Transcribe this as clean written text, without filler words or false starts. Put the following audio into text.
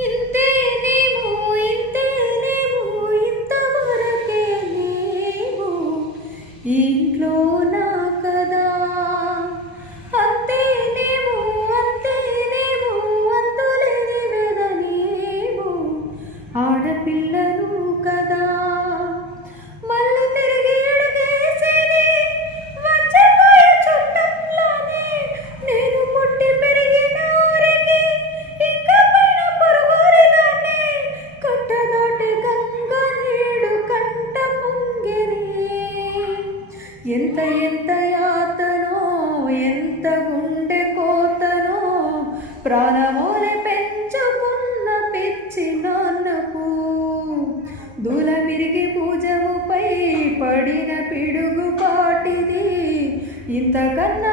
ఇంతేనేమో ఇంతేనేమో ఇంతవరకేనేమో ఇంట్లో నా కదా అంతేనేమో అంతేనేమో అంతులేని వెదనేమో ఆడపిల్లను కదా మళ్ళీ తిరిగి అడుగేసేది వచ్చిపోయే చుట్టంలానే నేను పుట్టి పెరిగిన ఊరికి ఇంకా పైన పొరుగురిదాన్ని కట్టదాటి గంగ నీడు కంట పొంగిని ఎంత ఎంత యాతనో ఎంత గుండె కోతనో ప్రాణమోలే పెంచుకున్న పిచ్చి నాన్నకు దూల విరిగి పూజముపై పడిన పిడుగు పాటిది ఇంతకన్నా